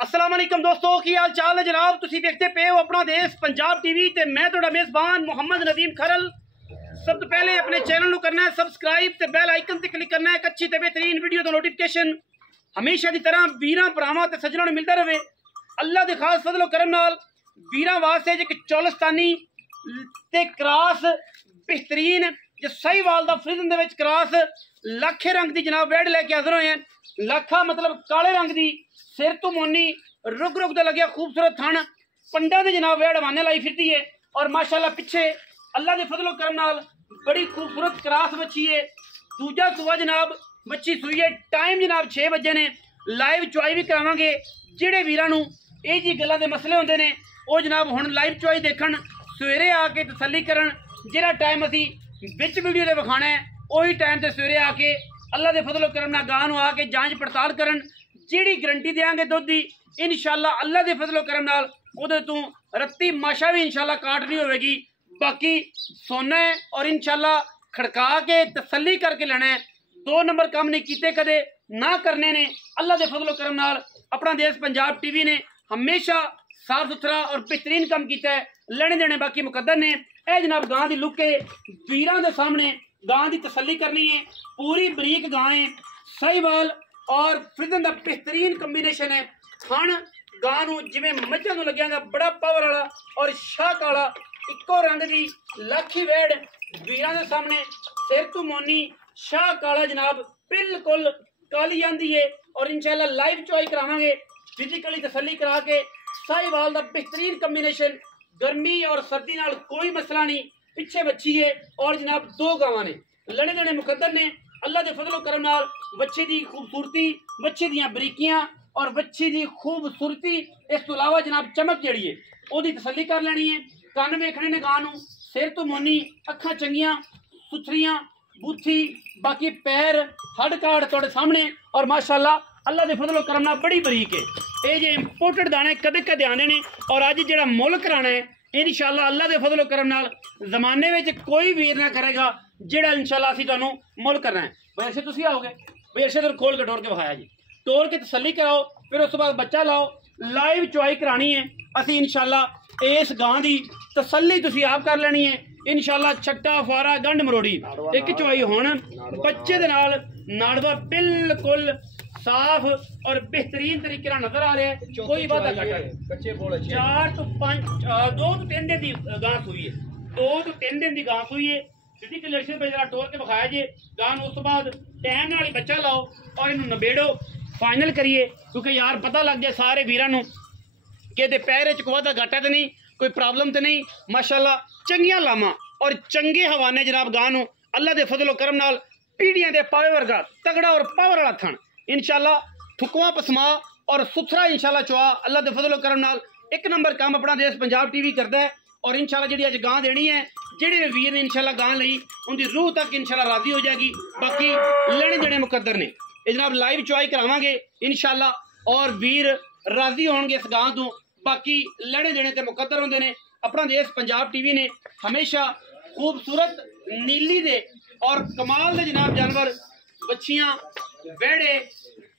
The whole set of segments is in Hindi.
अस्सलाम वालेकुम दोस्तों की हाल चाल है जनाब। तुसी देखते पे हो अपना देश पंजाब टीवी ते मैं तुहाडा मेज़बान मोहम्मद नदीम खरल। सब तो पहले अपने चैनल को करना है सबसक्राइब ते बेल आइकन ते क्लिक करना है। एक अच्छी ते बेहतरीन वीडियो दा नोटिफिकेशन हमेशा की तरह वीरां भरावां ते सज्जणां नूं मिलदा रहे। अल्लाह दे खास फजलो करम नाल वीरां वास्ते एक चौलस्तानी ते क्रॉस बेहतरीन जो साहीवाल दा फ्रीजन दे विच क्रॉस लाखे रंग दी जनाब वेड लेके हाज़र होए हैं। लाखा मतलब काले रंग दी सिर तो मोनी रुक रुक लगे खूबसूरत थन पंडा दे जनाब वेड़ हवाने लाई फिरती है। और माशाल्लाह पिछे अल्लाह के फजलो करम नाल बड़ी खूबसूरत क्रॉस बची है। दूजा सुबह जनाब बच्ची सुई है। टाइम जनाब 6 बजे ने। लाइव चुआई भी करावांगे। जिहड़े वीरां नूं इह जी गल्लां दे मसले हुंदे ने वो जनाब हुण लाइव चुआई देखण सवेरे आके तसल्ली करन। जिहड़ा टाइम असीं विच वीडियो दे विखाणा है उही टाइम ते सवेरे आके अल्लाह के फजलो करम नाल गां नूं आके जांच पड़ताल करन। जिहड़ी गारंटी देंगे दुध की इंशाल्लाह अल्लाह के फजलो करम नाल उहदे तों रत्ती माशा भी इंशाल्लाह काट नहीं होगी। बाकी सोना है और इंशाल्लाह खड़का के तसल्ली करके लेना है। 2 नंबर काम नहीं कीते कदे ना करने ने। अल्लाह के फजलो करम नाल अपना देश पंजाब टीवी ने हमेशा साफ सुथरा और बेहतरीन काम किया है। लेने देने बाकी मुकद्दर ने। यह जनाब गां की लुक है। वीरां दे सामने गां की तसल्ली करनी है। पूरी बरीक गां है। साहीवाल और फ्रीजन का बेहतरीन कंबीनेशन है। थन गां नूं जिवें मझां नूं लग्यागा बड़ा पावर वाला और शाह वाला इक्को रंग की लाखी वेड़ वीरां दे सामने सिर तो मोनी शाह काला जनाब बिल्कुल काली आंदी है। और इंशाल्लाह लाइव चुआई करावांगे। फिजिकली तसल्ली करा के साहीवाल का बेहतरीन कंबीनेशन गर्मी और सर्दी नाल कोई मसला नहीं। पिछे बच्ची है और जनाब 2 गावां ने। लड़े देने मुकद्दर ने। अल्लाह के फजलो करम नाल बच्चे की खूबसूरती बच्चे दियां बरीकियां और बच्चे की खूबसूरती इस तो अलावा जनाब चमक जड़ी है ओदी तसल्ली कर लेनी है। कन्न वेखने ने गां नूं सिर तो मोनी अखां चंगियां सुथरियां बूथी बाकी पैर हड काड़ तुहाडे सामने। और माशाल्लाह अल्लाह के फजलो करम नाल बड़ी बरीक है। ये जे इंपोर्टेड दाने कदे कदे आने ने और अज जिहड़ा मुल कराना है इंशाल्लाह अल्लाह के फजलो करम नाल जमाने में कोई वीर ना करेगा जिहड़ा इंशाल्लाह असीं तुहानूं मुल करना है। भाई अर्शद तुसीं आओगे भाई अर्शद खोल के टोर के विखाया जी। टोर के तसल्ली कराओ फिर उस बाद बच्चा लाओ। लाइव चुआई करानी है असीं इंशाल्लाह इस गां की तसल्ली तुसीं आप कर लेनी है। इंशाल्लाह छट्टा फारा गंढ मरोड़ी एक चुआई हुण बच्चे दे नाल नाड़वा बिल्कुल साफ और बेहतरीन तरीके नजर आ रहा है। कोई वादा घाटा बच्चे 4 तो 5 2 तो 3 दिन की गां सुई है। 2 तो 3 दिन की गां सुई है। सीधी कलेक्शन पे जरा टोर के विखाया जे गां उस बाद टाइम नाल ही बच्चा लाओ और इन्हू नबेड़ो फाइनल करिए। क्योंकि यार पता लग जाए सारे वीरां नूं कि ते पैर च कोई वादा घाटा तो नहीं कोई प्रॉब्लम तो नहीं। माशाल्लाह चंगियां लामा और चंगे हवाने जनाब गां नूं अल्लाह के फजलो करम नाल पीढ़ियां दे पावे वर्गा तगड़ा और पावर वाला थन इंशाल्लाह थुकवा पसमा और सुथरा इंशाल्लाह चुआ अल्लाह के फजलो करम नाल 1 नंबर काम अपना देश पंजाब टीवी करता है। और इंशाल्लाह जी अज गां देनी है जिहड़े वीर ने इंशाल्लाह गां लई उनकी रूह तक इंशाल्लाह राजी हो जाएगी। बाकी लेने देने मुकद्दर ने। जनाब लाइव चुआई करावांगे इंशाल्लाह और वीर राजी होंगे इस गां तो। बाकी लेने देने ते मुकद्दर होंदे ने। अपना देश पंजाब टीवी ने हमेशा खूबसूरत नीली दे और कमाल दे जनाब जानवर बच्चियां वेड़े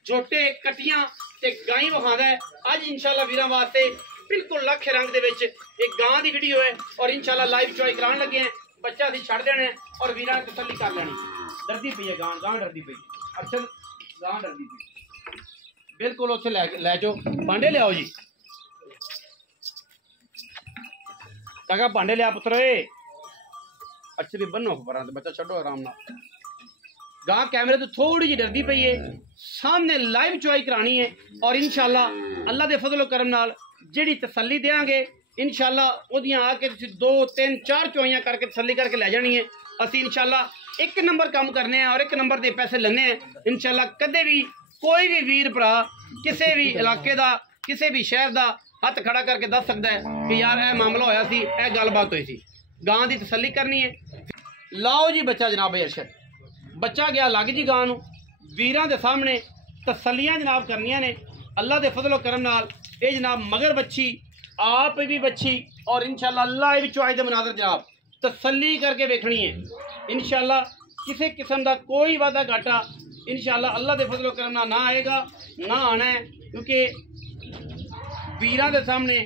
झोटे कटियां ते गाई विखांदा है। अज इंशाल्लाह वीरां वास्ते बिल्कुल लाखे रंग दे विच एक गां दी वीडियो है और इंशाल्लाह लाइव चुआई कराने लगे हैं। बच्चा असीं छड़ देना है और वीरां तसल्ली कर लेनी। डरदी पई है गां डरदी पई अर्शद गां डरदी पई बिल्कुल उत्थे लै जाओ भांडे लियाओ जी। काका भांडे लिया पुत्र अच्छे भी बनो पर बच्चा छो आराम नाल। गां कैमरे तो थोड़ी जी डरदी पई है। सामने लाइव चुआई करानी है और इंशाल्लाह अल्लाह के फजलो करम नाल जिहड़ी तसल्ली देंगे इंशाल्लाह ओदियां आके 2 3 4 चुआइयां करके तसल्ली करके लै जानी है। असीं इंशाल्लाह 1 नंबर काम करने हैं और 1 नंबर के पैसे लेने हैं इंशाल्लाह। कदे भी कोई भी वीर भरा किसी भी इलाके का किसी भी शहर का हथ खड़ा करके दस सकता है कि यार यह मामला होया सी यह गलबात हुई सी। गां की तसल्ली करनी है। लाओ जी बच्चा जनाब अर्शद बच्चा गया लग जी गां नूं वीरां दे सामने तसल्लियां जनाब करनियां ने अल्लाह के फजलो करम नाल। ये जनाब मगर बच्ची आप भी बच्ची और इंशाल्लाह लाइव चुआई दे मनाजर जनाब तसल्ली करके वेखनी है इंशाल्लाह। किसी किस्म का कोई वादा घाटा इंशाल्लाह अल्लाह के फजलो करम नाल ना आएगा ना आना है। क्योंकि वीरां दे सामने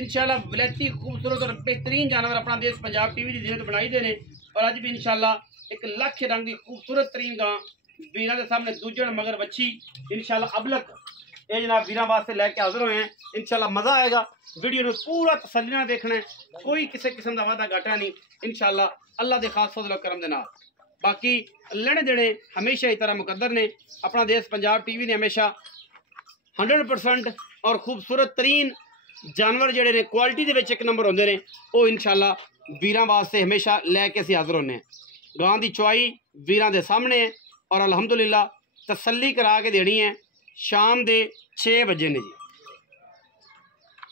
इंशाल्लाह वलैती खूबसूरत और बेहतरीन जानवर अपना देश पंजाब टीवी की जिन्हें बनाई देने और अज भी इंशाल्लाह एक लख रंग की खूबसूरत तरीन गां वीरां दे सामने दूजन मगर बच्ची इंशाल्लाह अबलक ये जनाब वीरां वास्ते लैके हाजिर हुए हैं। इंशाल्लाह मज़ा आएगा, वीडियो में पूरा तसल्ली नाल देखना है, कोई किसी किस्म का वादा घाटा नहीं इंशाल्लाह अल्लाह के खास फजल करम दे नाल। बाकी लेने देने हमेशा ही तरह मुकद्दर ने, अपना देश पंजाब टीवी ने हमेशा 100% और खूबसूरत तरीन जानवर जेडे ने क्वालिटी दे विच एक नंबर होंदे ने वो इंशाल्लाह वीरां वास्ते हमेशा लैके असीं हाजिर होने। गां दी चुआई वीरां दे सामने है और अलहमदुलिल्लाह तसल्ली करा के देनी है। शाम दे 6 बजे ने जी,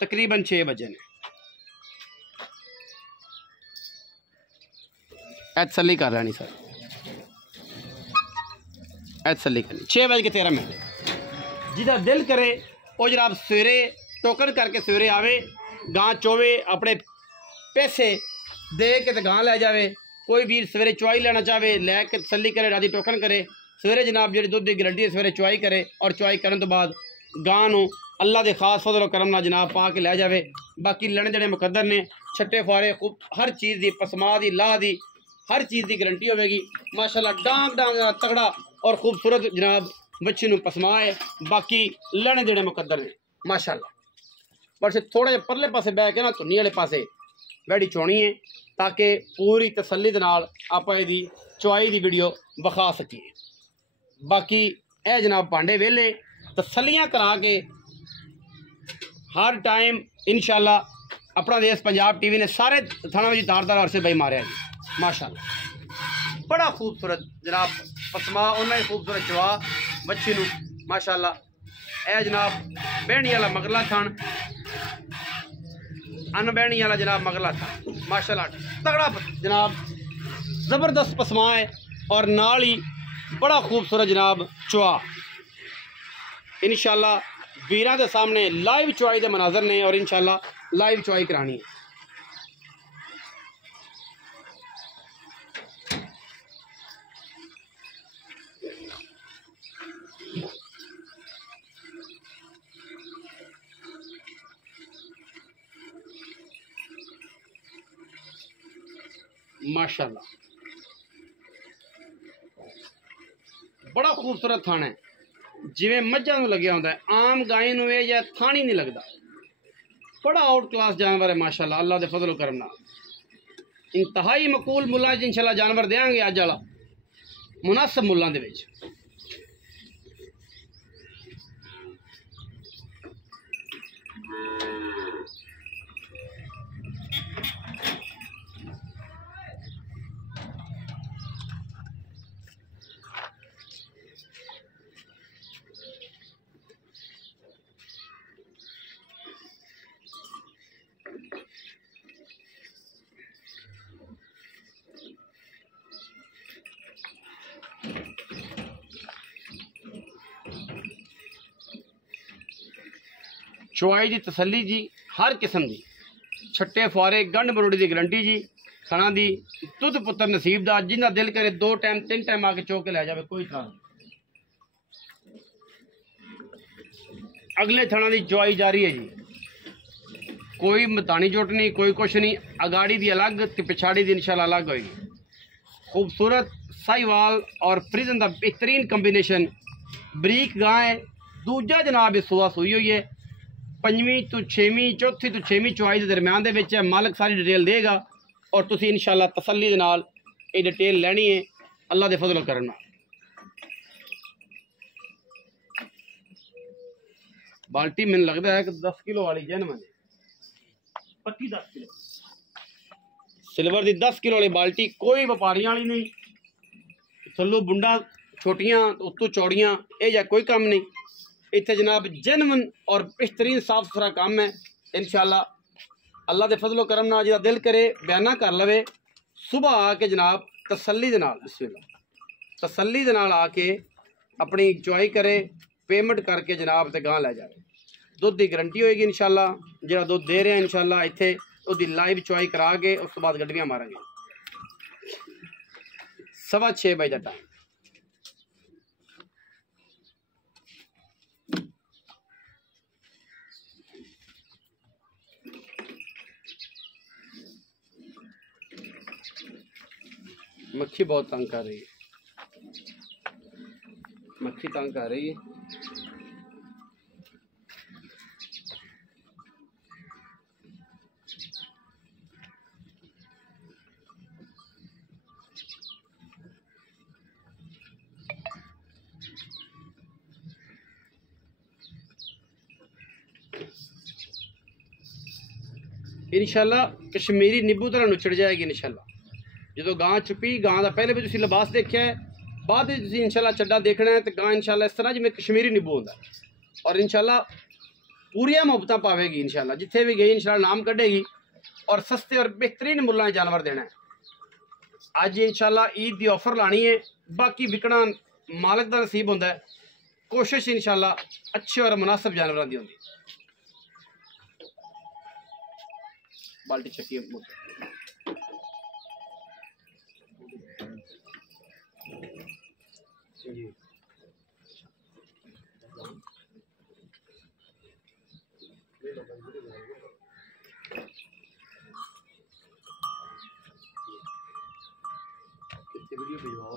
तकरीबन 6 बजे ने तसल्ली कर रहा नहीं सर, तसल्ली करनी 6 बज के 13 मिनट। जिदा दिल करे वो जनाब सवेरे टोकन करके सवेरे आवे, गां चोवे, अपने पैसे दे के तो गां लै जावे। कोई भी सवेरे चुआई लेना चाहे लैके तसल्ली करे, राती टोकन करे, सवेरे जनाब जी दुध की गारंटी है सवेरे चुआई करे और चुआई करने तो बाद गां नूं अल्लाह के खास फजल करम नाल जनाब पा के लै जावे। बाकी लेने देने मुकद्दर ने, छट्टे फारे खूब हर चीज़ की पसमा की लाह की हर चीज़ की गारंटी होगी माशाल्लाह। डांग डांग तगड़ा और खूबसूरत जनाब बच्चे नूं पसमा है। बाकी लेने देने मुकद्दर ने माशाल्लाह। बस थोड़ा जिहा परले पासे बह के ना धुनी वाले पासे बैठी चोनी है ताकि पूरी तसल्ली दे नाल आपां इहदी चुआई की वीडियो विखा सकीए। बाकी ए जनाब भांडे वेले तसल्लियां करा के हर टाइम इंशाल्लाह अपना देश पंजाब टीवी ने सारे थाना में तार अरसे भाई मारिया जी माशाल्लाह। बड़ा खूबसूरत जनाब पसमा उन्हें खूबसूरत चवा बच्ची नूं माशाल्लाह। ए जनाब बहनी वाला मगला थान अनबहनी वाला जनाब मगला थान माशाल्लाह तगड़ा जनाब ज़बरदस्त पसमा है और नाल ही बड़ा खूबसूरत जनाब चुआ। इंशाल्लाह वीरां दे सामने लाइव चुआई दे मनाजर ने और इंशाल्लाह लाइव चुआई करानी है। माशाल्लाह बड़ा खूबसूरत थान है, जिवें मझां नूं लग्या होंदा है, आम गाय नूं या थान ही नहीं लगता। बड़ा आउट क्लास जानवर है माशाल्लाह अल्लाह दे फजल करम नाल। इंतहाई मकूल मुल्लां च इंशाल्लाह जानवर देंगे अज वाला मुनासिब मुल्लां दे विच। चुआई की तसल्ली जी हर किस्म की, छट्टे फुआरे गंढ मरोड़ी की गारंटी जी, थणा दी दुध पुत्र नसीब दा, जिन्ना दिल करे 2 टाइम 3 टाइम आके चो के लै जाए कोई था। अगले थणा की चुआई जारी है जी, कोई मतानी चोट नहीं, कोई कुछ नहीं, अगाड़ी दी अलग ते पिछाड़ी दी इंशाल्लाह अलग होएगी। खूबसूरत साहिवाल और फ्रिजन का बेहतरीन कंबीनेशन बरीक गां है। दूजा जनाब सुआ सूई हुई है, 5वीं तो 6वीं, 4थी तो 6वीं चुआई के दरम्यान दे विच है। मालक सारी डिटेल देगा और तुसी इंशाल्लाह तसल्ली दे नाल ये डिटेल लैनी है अल्लाह दे फजल करम नाल। बाल्टी मैंने लगता है कि 10 किलो वाली जेनवन पक्की 10 किलो सिल्वर की 10 किलो वाली बाल्टी, कोई व्यापारियों वाली नहीं, थल्लों बुंडा छोटियां उत्तों चौड़ियां, यह कोई काम नहीं। इतने जनाब जेनवन और बेहतरीन साफ सुथरा काम है इंशाल्लाह अल्लाह के फजलो करम नाल। जिहदा दिल करे बयाना कर लवे, सुबह आके जनाब तसल्ली दे नाल बिस्मिल्लाह तसल्ली दे नाल आके अपनी चुआई करे, पेमेंट करके जनाब ते गां लै जाए। दुध की गारंटी होएगी इंशाल्लाह, जिहड़ा दुध दे रहे हैं इंशाल्लाह इत्थे उसकी लाइव चुआई करा के उस तो बाद गड्डियां मारेंगे। 6:15 बजे का टाइम। मक्खी बहुत तंग कर रही है, मक्खी तंग कर रही है। इंशाल्लाह कश्मीरी नींबू तरह नुचड़ जाएगी इंशाल्लाह। जो गां चुपी, गां का पहले भी तुसीं लिबास देखा है, बाद में तुसीं इंशाल्लाह चड्डा देखना है, तो गां इंशाल्लाह इस तरह जिवें कश्मीरी नींबू होता है। और इंशाल्लाह पूरियां मुहब्बतां पावेगी इंशाल्लाह, जिथे भी गई इंशाल्लाह नाम कढ़ेगी और सस्ते और बेहतरीन मुल्लां जानवर देना है। अज इंशाल्लाह ईद की ऑफर लानी है, बाकी विकना मालक का नसीब होंदा है। कोशिश इंशाल्लाह अच्छे और मुनासिब जानवरों की होंदी। बाल्टी चक्की वीडियो भिजवाओ।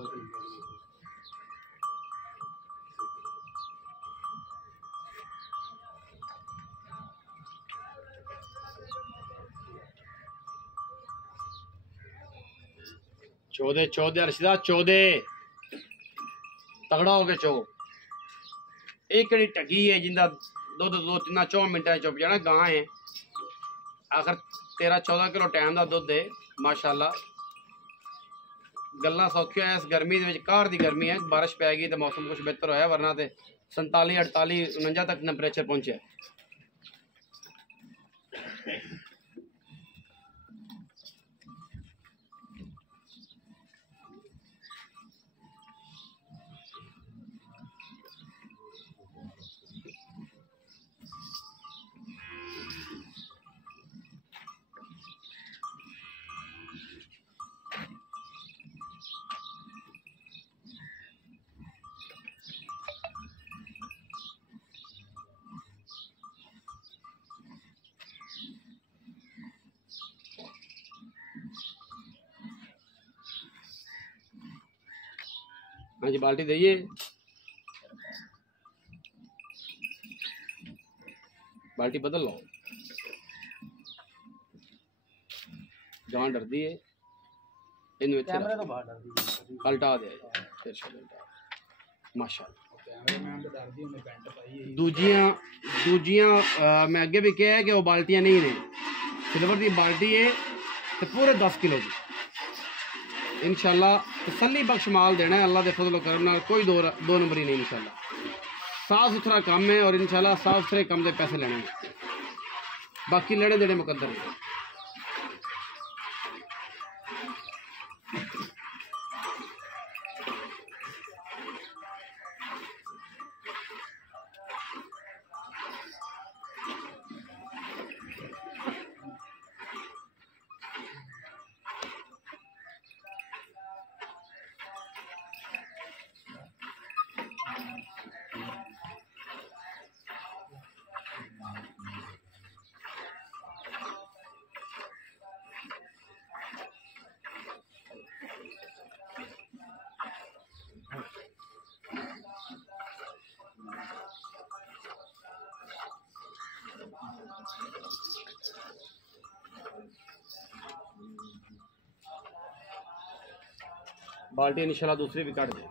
चौदह 14 रशीदा 14 तगड़ा हो गया। चो एक कड़ी टगी है जिंदा दुध 2-3-4 मिनटा चुप जाना। गां है आखिर 13-14 किलो टाइम का दुध है माशाल्लाह। गल्लां सौखियां इस गर्मी दे विच, कार दी गर्मी है, बारिश पै गई तो मौसम कुछ बेहतर होया, वरना तो 47-48-49 तक टैंपरेचर पहुंचे। हाँ जी बाल्टी दइए। बाल्टी बदल लो, जान डरदी है इन पलटा दे फिर माशाल्लाह। दूजियां मैं अगे भी कहा है कि वो बाल्टियां नहीं ने, सिल्वर की बाल्टी है तो पूरे 10 किलो की इंशाल्लाह तसल्ली बख्श माल देना है। अल्लाह के फजल करम नाल कोई दो नंबरी नहीं इंशाल्लाह। साफ सुथरा काम है और इंशाल्लाह साफ सुथरे काम के पैसे लेने हैं, बाकी लेने देने मुकद्दर है। बाल्टी इंशाल्लाह दूसरी भी काट दे।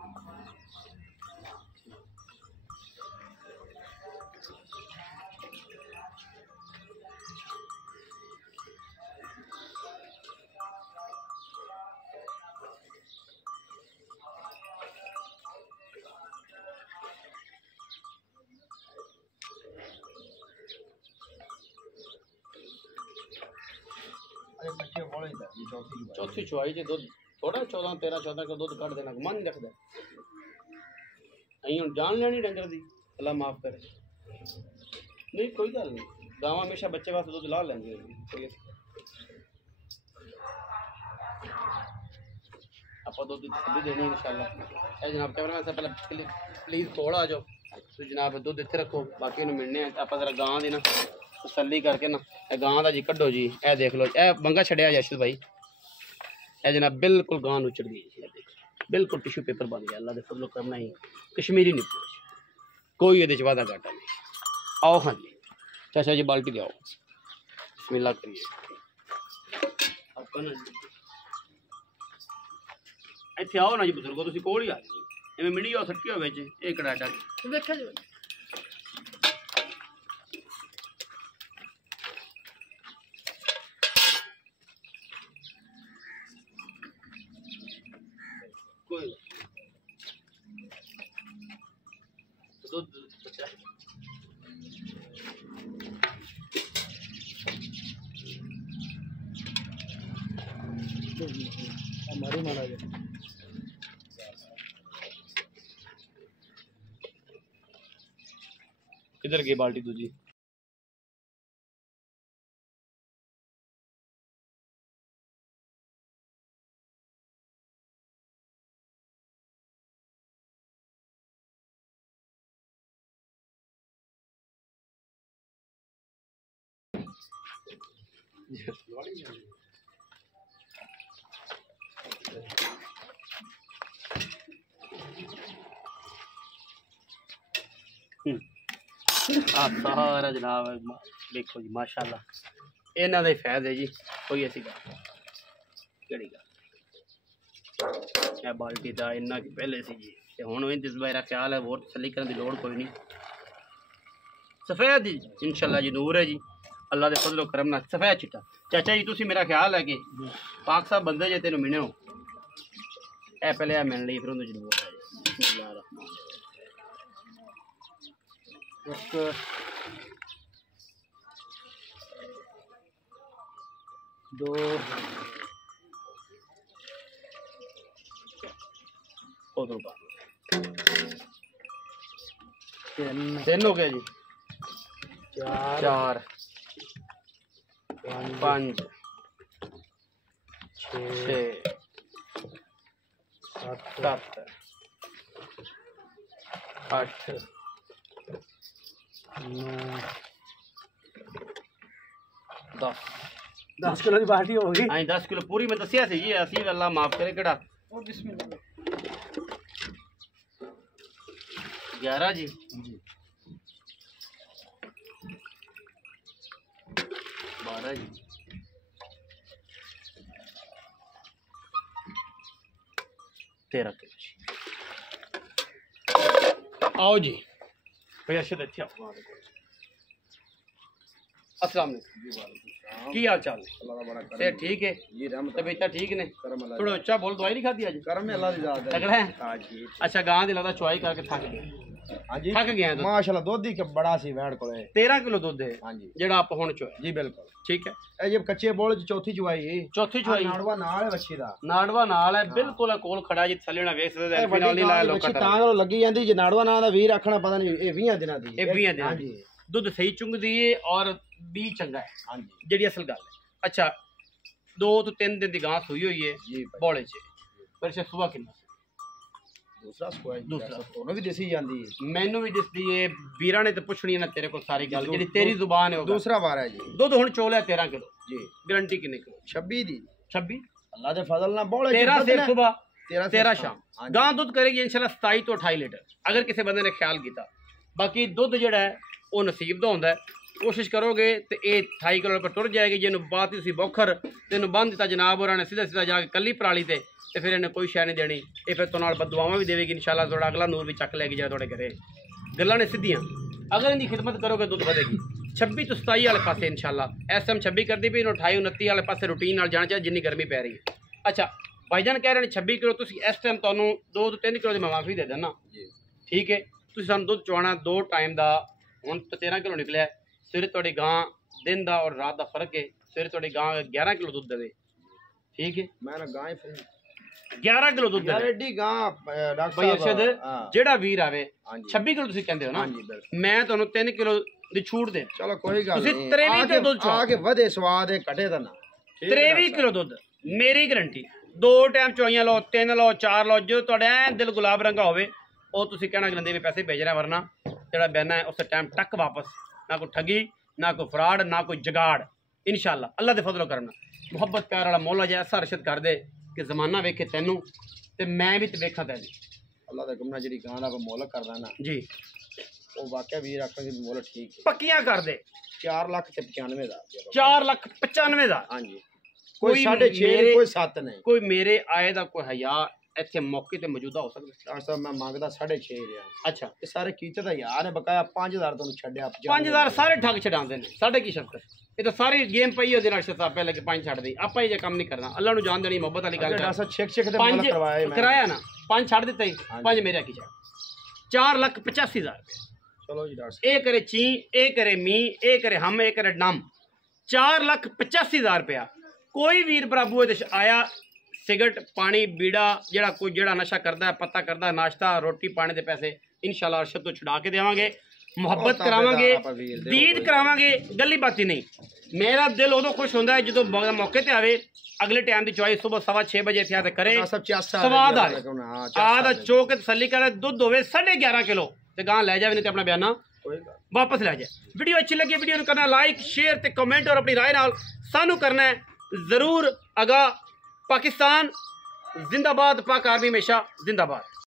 चौथी चुवाई जो दुध थोड़ा 14-13 का दुध कट देना मन नहीं रखता। अं हम जान लेनी डंगर की, अल्लाह माफ करे। नहीं कोई गल नहीं, गाँव हमेशा बच्चे वास्ते दुध ला लेंगे। आप दुध की देनी इंशाल्लाह। जनाब कैमरा से पहले प्लीज़ थोड़ा आ जाओ तो जनाब दुध इतने रखो, बाकी मिलने आप जरा गां की ना तसल्ली करके ना गां का जी कड्डो जी। ए देख लो, ए बंगा छड़िया जशद भाई, ए जनाब बिल्कुल गान उचड़ गई, बिल्कुल टिश्यू पेपर बन गया। अल्लाह दे फजलो करना ही कश्मीरी निकले, कोई ये वादा घाटा नहीं। आओ हाँ जी चाचा जी बाल्टी आओ, बिस्मिल्लाह करिए। ਇੱਥੇ आओ ना जी बुजुर्गो, तुम कोल ही आ जाओ, एवं मिनी जाओ सट्टी हो एक कड़ाटा देखा जी। कोई दूध हमारी माना जाए किधर गई बाल्टी दूजी? सारा जनाब देखो जी माशाल्लाह इन्हों का ही फैज़ है जी, कोई ऐसी गल केड़ी गल बाल्टी का इन्ना कि पहले सी जी हुण इस मेरा ख्याल है वोट तसली करने की लोड़ कोई नहीं। सफ़ेद जी इंशाल्लाह जी नूर है जी, अल्लाह के फजलो करम नाल सफ़ेद चिट्टा। चाचा जी तुसी मेरा ख्याल है कि पाक साहब बंदे जे तेन मिले हो ए पहले मिल ली फिर उन्हें जरूर है। दो तीन हो गया जी, चार पाँच छे सत्त अठ 10 किलो की बाल्टी हो गई। हाँ 10 किलो पूरी मैं दसिया सी जी, असी अल्लाह माफ करे केड़ा 11 जी 12 जी 13 किलो जी। आओ जी भैया अच्छे आओ। अस्सलाम वालेकुम, की हाल चाल है? ठीक है जी, तबीयत ठीक ने? थोड़ा उच्चा बोल, दवाई नहीं खाधी अज? लग रहा है अच्छा गां दी लगदा चुआई करके थक गए। हां जी थक गए माशाल्लाह, दूध ही बड़ा सी वैड़ कोले 13 किलो दूध है। हां जी जेड़ा आप हुण चुआया जी बिल्कुल ठीक है। ए जे कच्चे बोल चौथी चुआई नाड़वा नाल है बच्ची दा, नाड़वा नाल है बिल्कुल कोल खड़ा जी, थल्ले ना वेख सकदे फिनाल नहीं लाया लोकां तां लगी जांदी जे नाड़वा नाल दा वीर आखना पता नहीं ए 20 दिनां दी, ए 20 दिनां दी दुध सही चुंगदी है और बी चंगा है। हाँ जी जी असल गल है। अच्छा 2 तो 3 दिन की गां सूई हुई है बोले च, पर सुबह कितना दूसरा भी दसी जाती है, मैनू भी दसदी है, वीरा ने तो पुछनी है ना तेरे को सारी गल जी तेरी जुबान है। दूसरा बार है जी, दुध हुण चोलिया 13 किलो जी, गारंटी कितने किलो? 26 दी 26 अल्लाह दे फजल ना बोले 13 से सुबह 13 शाम गां दुध करेगी इंशाल्लाह 27 तो 28 लीटर अगर किसी बंदे ने ख्याल किया। बाकी दुध जिहड़ा है वो नसीब दा होंदा है, कोशिश करोगे तो ये 28 किलो पर टुर जाएगी। जिन्हों बात ही बौखर तेन बंद दिता जनाब और सीधा सीधा जाके कली पराली ते फिर इन्हें कोई शै नहीं देनी, ये फिर तो बदुआवां भी देगी इंशाल्लाह, थोड़ा अगला नूर भी चक लेगी जाए थोड़े घरे गल्लां ने सीधियां। अगर इनकी खिदमत करोगे दुध बढ़ेगी। 26 तो 27 वाले पासे इंशाल्लाह, इस टाइम 26 करती भी 28 29 वाले पासे रूटीन नाल जाना चाहिए जिन्नी गर्मी पै रही है। अच्छा भाईजान कह रहे हैं 26 किलो, तुम इस टाइम तुहानूं 2 तो 3 किलो की मैं माफ़ी दे देना ठीक है। तुसीं सानूं दुध चुआना 2 टाइम का, हुण तो 13 किलो निकलिया, सवेरे तुहाडी गां दिन का और रात का फर्क है, सवेरे तुहाडी गां 11 किलो दुध देवे ठीक है। मैं ना गां 11 किलो दुध देवे एडी गां डॉक्टर भाई अरशद जेड़ा वीर आवे 26 किलो तुसीं कहंदे हो ना, मैं तुहानूं 3 किलो दी छूट दे। चलो कोई गल नहीं, तुसीं 23 किलो दुध आके वधे स्वाद है घटे दा ना 23 किलो दुध मेरी गारंटी। 2 टाइम चुआइयां लो 3 लो 4 लो, जो तुहाडा दिल गुलाब रंगा होवे ਉਹ ਤੁਸੀਂ ਕਹਿਣਾ ਕਿ ਲੰਦੇ ਵੀ ਪੈਸੇ ਭੇਜ ਰਿਹਾ, ਵਰਨਾ ਜਿਹੜਾ ਬੈਨਾ ਹੈ ਉਸ ਟਾਈਮ ਟੱਕ ਵਾਪਸ, ਨਾ ਕੋਈ ਠੱਗੀ ਨਾ ਕੋਈ ਫਰਾਡ ਨਾ ਕੋਈ ਜਗਾੜ। इंशाअल्लाह अल्लाह के फजलो करना मुहब्बत प्यार वाला मौला जै ऐसा अरशद कर दे कि जमाना वेखे तेनू ते मैं भी ते वेखा तैनू। अल्लाह दा हुक्म नाल जेहड़ी गां दा मुल्ल करदा ना जी वो वाकई वीर आखा कि मुल्ल ठीक है। पक्कियां कर दे 4,95,000 4,95,000। हाँ जी कोई 6.5 कोई 7 नहीं। कोई मेरे आए दा कोई हया ਇੱਥੇ ਮੌਕੇ ਤੇ ਮੌਜੂਦਾ ਹੋ ਸਕਦਾ। ਡਾਕਟਰ ਸਾਹਿਬ ਮੈਂ ਮੰਗਦਾ 6.5 ਰਿਆ। ਅੱਛਾ ਇਹ ਸਾਰੇ ਕੀਤੇ ਦਾ ਯਾਰ ਨੇ ਬਕਾਇਆ 5,000 ਤੁਹਾਨੂੰ ਛੱਡਿਆ 5,000 ਸਾਰੇ ਠੱਗ ਛਡਾਉਂਦੇ ਨੇ। ਸਾਡੇ ਕੀ ਸ਼ਰਤ ਹੈ? ਇਹ ਤਾਂ ਸਾਰੀ ਗੇਮ ਪਈ ਉਹਦੇ ਨਾਲ ਸ਼ਤਾ ਪਹਿਲੇ ਕਿ 5 ਛੱਡ ਦੇ। ਆਪਾਂ ਇਹ ਜੇ ਕੰਮ ਨਹੀਂ ਕਰਨਾ। ਅੱਲਾ ਨੂੰ ਜਾਣ ਦੇਣੀ ਮੁਹੱਬਤ ਵਾਲੀ ਗੱਲ ਕਰ। ਡਾਕਟਰ ਸਾਹਿਬ ਛੇਕ ਤੇ ਮੁੱਲ ਕਰਵਾਇਆ ਮੈਂ ਕਰਾਇਆ ਨਾ 5 ਛੱਡ ਦਿੱਤਾ ਹੀ 5 ਮੇਰੇ ਕੀ ਛੱਡ 4,85,000 ਰੁਪਏ। ਚਲੋ ਜੀ ਡਾਕਟਰ ਸਾਹਿਬ ਇਹ ਕਰੇ ਚੀ ਇਹ ਕਰੇ ਮੀ ਇਹ ਕਰੇ ਹਮ ਇਹ ਕਰੇ ਡਮ 4,85,000 ਰੁਪਇਆ। ਕੋਈ ਵੀਰ ਬਰਾਬੂ ਇਹਦੇ ਆਇਆ सिगरट पानी बीड़ा जड़ा कोई जड़ा नशा करता है पता करता है नाश्ता रोटी पानी के पैसे इंशाल्लाह अरशद तो छुड़ा के देवांगे मुहब्बत करावांगे दीद करावांगे गली बाती नहीं। मेरा दिल उदों खुश होंदा है जो मौके ते आवे अगले टाइम की चॉइस सुबह 7:15 बजे इत्थे करे स्वाद आदा चोक तसल्ली करे दुध होवे 11.5 किलो ते गां ले जावे नहीं ते अपना बयाना वापस ले जाए। वीडियो अच्छी लगी वीडियो करना लाइक शेयर ते कमेंट और अपनी राय नाल सानू करना है जरूर। अगा पाकिस्तान जिंदाबाद, पाक आर्मी हमेशा जिंदाबाद।